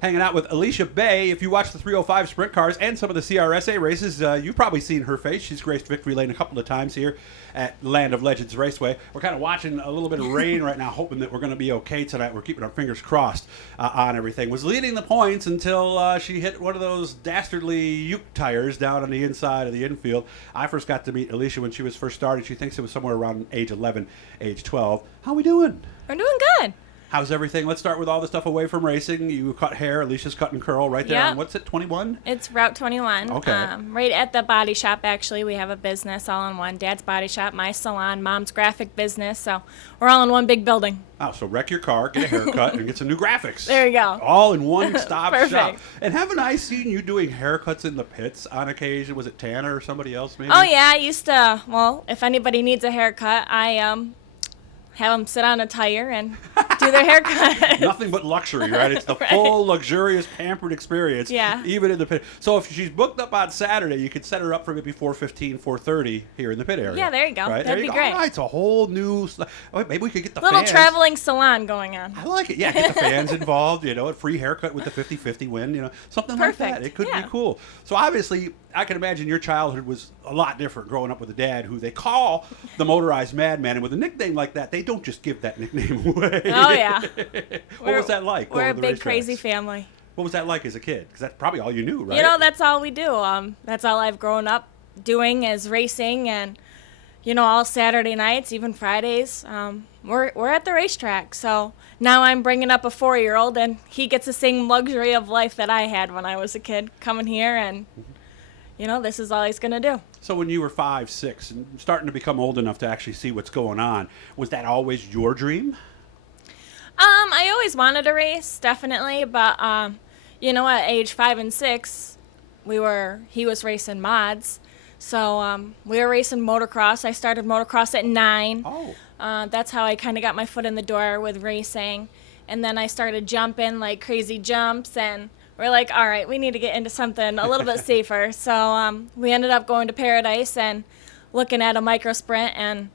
Hanging out with Alicia Bay. If you watch the 305 sprint cars and some of the CRSA races, you've probably seen her face. She's graced victory lane a couple of times here at Land of Legends Raceway. We're kind of watching a little bit of rain right now, hoping that we're going to be okay tonight. We're keeping our fingers crossed on everything. Was leading the points until she hit one of those dastardly uke tires down on the inside of the infield. I first got to meet Alicia when she was first started. She thinks it was somewhere around age 11, age 12. How we doing? We're doing good. How's everything? Let's start with all the stuff away from racing. You cut hair. Alicia's cut and curl right there. Yep. On, what's it, 21? It's Route 21. Okay. Right at the body shop, actually. We have a business all in one. Dad's body shop, my salon, Mom's graphic business. So we're all in one big building. Oh, so wreck your car, get a haircut, and get some new graphics. There you go. All in one stop Perfect. shop. And haven't I seen you doing haircuts in the pits on occasion? Was it Tanner or somebody else maybe? Oh, yeah. I used to, well, if anybody needs a haircut, I have them sit on a tire and do their haircut. Nothing but luxury, right? It's the Right. full, luxurious, pampered experience. Yeah. Even in the pit. So if she's booked up on Saturday, you could set her up for maybe 4:15, 4:30 here in the pit area. Yeah, there you go. Right? That'd There you be go. great. All right, it's a whole new... Oh, maybe we could get the Little fans. traveling salon going on. I like it. Yeah, get the fans involved, a free haircut with the 50-50 win, something like Perfect. that. It could Yeah. be cool. So obviously, I can imagine your childhood was a lot different growing up with a dad who they call the motorized madman. And with a nickname like that, they don't just give that nickname away. Oh, yeah. What was that like? We're going a to the big, crazy racetracks? family. What was that like as a kid? Because that's probably all you knew, right? That's all we do. That's all I've grown up doing is racing, and all Saturday nights, even Fridays, we're at the racetrack. So now I'm bringing up a 4-year-old, and he gets the same luxury of life that I had when I was a kid, coming here, and this is all he's gonna do. So when you were 5, 6, and starting to become old enough to actually see what's going on, was that always your dream? I always wanted to race, definitely, but at age 5 and 6, he was racing mods, so we were racing motocross. I started motocross at 9. Oh. That's how I kind of got my foot in the door with racing, and then I started jumping like crazy jumps, and we're like, all right, we need to get into something a little bit safer. So we ended up going to Paradise and looking at a micro sprint, and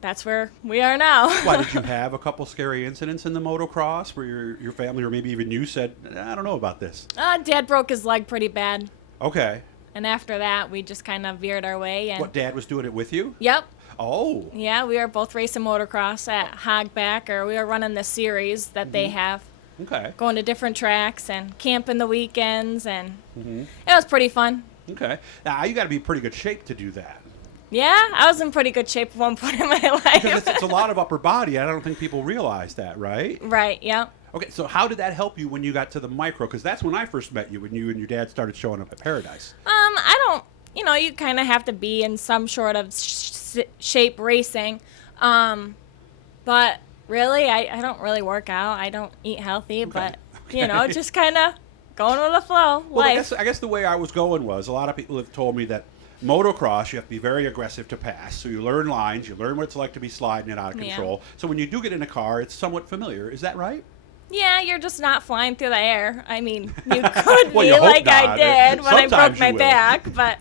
that's where we are now. Why, did you have a couple scary incidents in the motocross where your family or maybe even you said, I don't know about this? Dad broke his leg pretty bad, Okay. and after that, we just kind of veered our way. And What, Dad was doing it with you? Yep. Oh. Yeah, we were both racing motocross at Hogback, or we were running the series that they have. Okay. Going to different tracks and camping the weekends, and it was pretty fun. Okay. Now, you got to be in pretty good shape to do that. Yeah, I was in pretty good shape at one point in my Because life. it's a lot of upper body. I don't think people realize that, right? Right, yeah. Okay, so how did that help you when you got to the micro? Because that's when I first met you, when you and your dad started showing up at Paradise. I don't, you kind of have to be in some sort of shape racing. But really, I don't really work out. I don't eat healthy, but, just kind of going with the flow. Well, life. I guess the way I was going was, a lot of people have told me that motocross, you have to be very aggressive to pass. So you learn lines, you learn what it's like to be sliding it out of control. Yeah. So when you do get in a car, it's somewhat familiar. Is that right? Yeah, you're just not flying through the air. I mean, you could Well, be you hope like not. I did when I Sometimes broke my you will. back, but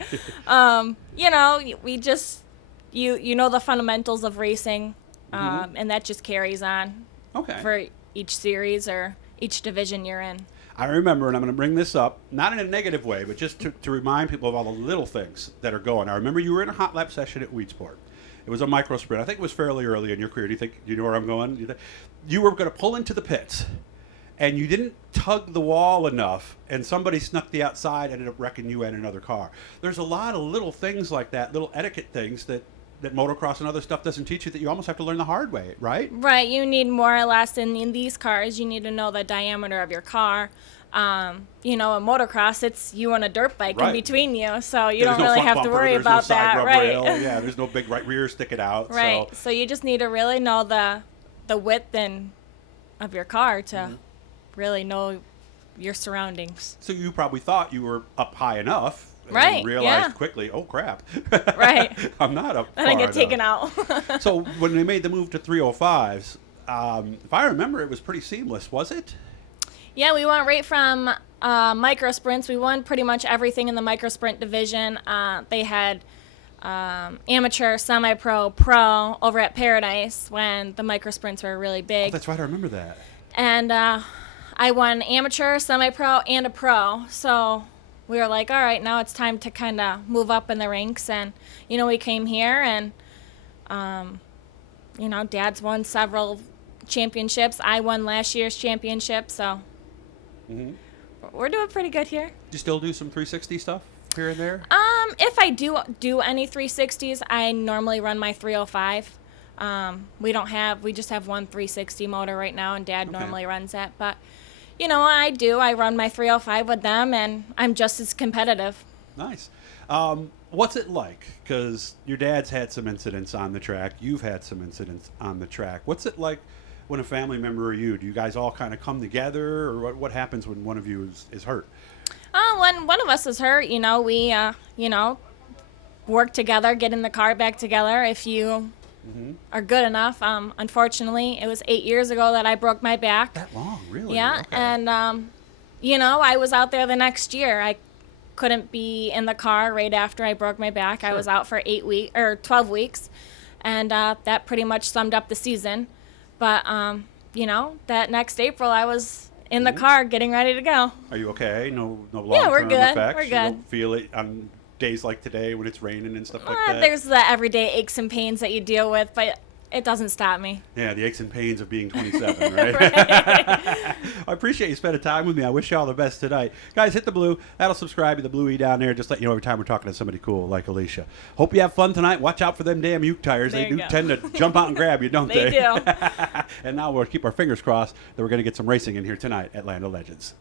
we just you know the fundamentals of racing, and that just carries on Okay. for each series or each division you're in. I remember, and I'm going to bring this up, not in a negative way, but just to remind people of all the little things that are going. I remember you were in a hot lap session at Weedsport. It was a micro sprint. I think it was fairly early in your career. Do you know where I'm going? You were going to pull into the pits, and you didn't tug the wall enough, and somebody snuck the outside, ended up wrecking you and another car. There's a lot of little things like that, little etiquette things that motocross and other stuff doesn't teach you, that you almost have to learn the hard way, right? Right, you need more or less in these cars, you need to know the diameter of your car. In motocross, it's you on a dirt bike in between you, so you There's don't no really front have to bumper, worry there's about no side that, rub right? rail. Yeah, there's no big right rear sticking out. Right. So you just need to really know the width of your car to really know your surroundings. So you probably thought you were up high enough. And Right, realized yeah. quickly, oh crap. Right. I'm not up And far I get taken enough. out. So when they made the move to 305s, if I remember, it was pretty seamless, was it? Yeah, we went right from micro sprints. We won pretty much everything in the micro sprint division. They had amateur, semi-pro, pro over at Paradise when the micro sprints were really Oh, big. that's right, I remember that. And I won amateur, semi-pro, and a pro. So we were like, all right, now it's time to kind of move up in the ranks. And, we came here and, Dad's won several championships. I won last year's championship. So we're doing pretty good here. Do you still do some 360 stuff here and there? If I do any 360s, I normally run my 305. We just have one 360 motor right now, and Dad normally runs it. But, I run my 305 with them, and I'm just as competitive. Nice. What's it like? Because your dad's had some incidents on the track. You've had some incidents on the track. What's it like when a family member or you, do you guys all kind of come together, or what happens when one of you is hurt? When one of us is hurt, we, work together, get in the car back together. If you are good enough. Unfortunately, it was 8 years ago that I broke my back. That long, really? Yeah, Okay. and, I was out there the next year. I couldn't be in the car right after I broke my back. Sure. I was out for 12 weeks, and that pretty much summed up the season. But, that next April, I was in the car getting ready to go. Are you okay? No long-term Yeah, we're good. effects? We're You good. don't feel it on days like today when it's raining and stuff like that? There's the everyday aches and pains that you deal with, but it doesn't stop me. Yeah, the aches and pains of being 27, right? Right. I appreciate you spending time with me. I wish you all the best tonight. Guys, hit the blue. That'll subscribe to the Blue E down there. Just let you know every time we're talking to somebody cool like Alicia. Hope you have fun tonight. Watch out for them damn uke tires. There They you do go. tend to jump out and grab you, don't they? They do. And now we'll keep our fingers crossed that we're going to get some racing in here tonight at Land of Legends.